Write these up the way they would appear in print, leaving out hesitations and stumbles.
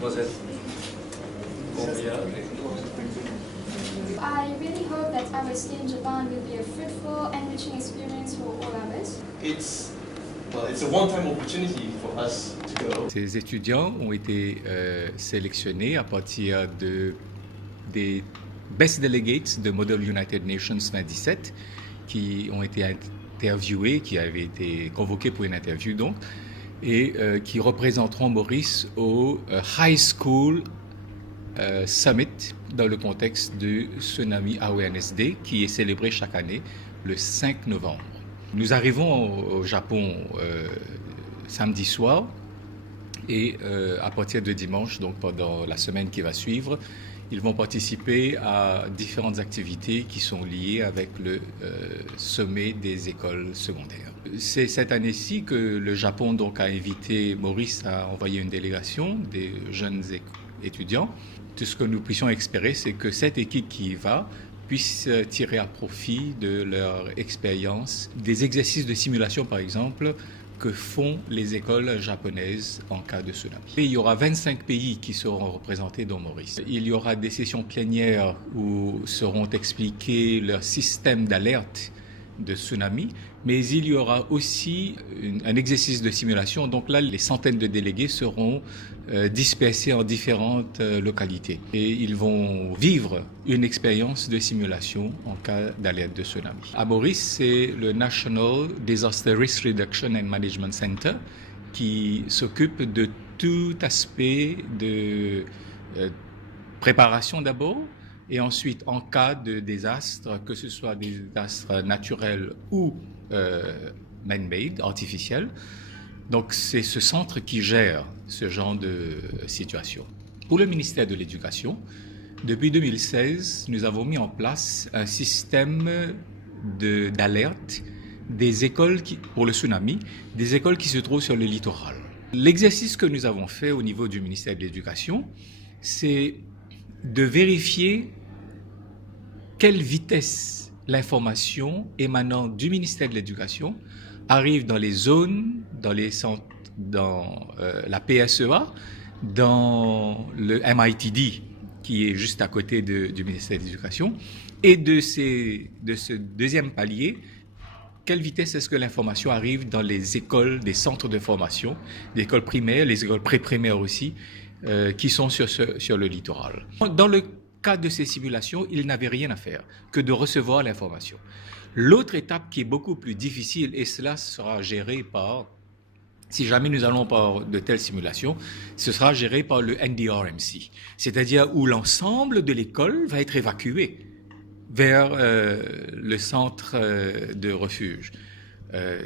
was it? I really hope that our stay in Japan will be a fruitful, enriching experience for all of us. It's a one-time opportunity for us to go. Ces étudiants ont été sélectionnés à partir des Best Delegates de Model United Nations 2017 qui ont été interviewés, qui avaient été convoqués pour une interview donc, et qui représenteront Maurice au High School Summit dans le contexte du Tsunami Awareness Day qui est célébré chaque année le 5 novembre. Nous arrivons au Japon samedi soir et à partir de dimanche, donc pendant la semaine qui va suivre, ils vont participer à différentes activités qui sont liées avec le sommet des écoles secondaires. C'est cette année-ci que le Japon donc, a invité Maurice à envoyer une délégation des jeunes étudiants. Tout ce que nous puissions espérer, c'est que cette équipe qui y va puisse tirer à profit de leur expérience, des exercices de simulation par exemple, que font les écoles japonaises en cas de tsunami. Et il y aura 25 pays qui seront représentés dans Maurice. Il y aura des sessions plénières où seront expliqués leurs systèmes d'alerte de tsunami, mais il y aura aussi un exercice de simulation. Donc là, les centaines de délégués seront dispersés en différentes localités. Et ils vont vivre une expérience de simulation en cas d'alerte de tsunami. À Maurice, c'est le National Disaster Risk Reduction and Management Center qui s'occupe de tout aspect de préparation d'abord, et ensuite, en cas de désastre, que ce soit des désastres naturels ou man-made, artificiels, donc c'est ce centre qui gère ce genre de situation. Pour le ministère de l'Éducation, depuis 2016, nous avons mis en place un système d'alerte des écoles pour le tsunami, des écoles qui se trouvent sur le littoral. L'exercice que nous avons fait au niveau du ministère de l'Éducation, c'est de vérifier quelle vitesse l'information émanant du ministère de l'Éducation arrive dans les zones, dans les centres, dans la PSEA, dans le MITD, qui est juste à côté du ministère de l'Éducation, et de ce deuxième palier, quelle vitesse est-ce que l'information arrive dans les écoles, des centres de formation, des écoles primaires, les écoles pré-primaires aussi, qui sont sur le littoral. Dans le cas de ces simulations, il n'avait rien à faire que de recevoir l'information. L'autre étape qui est beaucoup plus difficile, et cela sera géré par, si jamais nous allons par de telles simulations, ce sera géré par le NDRMC, c'est-à-dire où l'ensemble de l'école va être évacué vers le centre de refuge.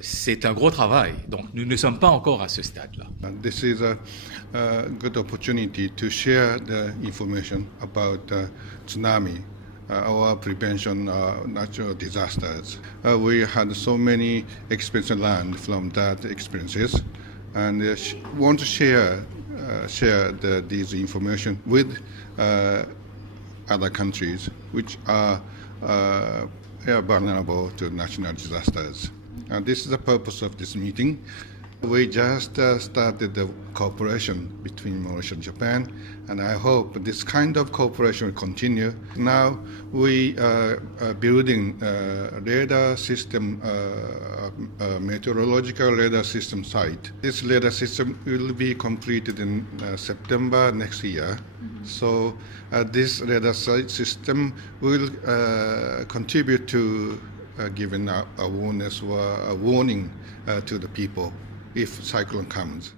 C'est un gros travail, donc nous ne sommes pas encore à ce stade-là. This is a good opportunity to share the information about tsunami or prevention natural disasters. We had so many experiences learned from that experiences, and want to share these information with other countries which are vulnerable to natural disasters. And this is the purpose of this meeting. We just started the cooperation between Mauritius and Japan, and I hope this kind of cooperation will continue. Now we are building a radar system, meteorological radar system site. This radar system will be completed in September next year. So this radar site system will contribute to giving awareness or a warning to the people if cyclone comes.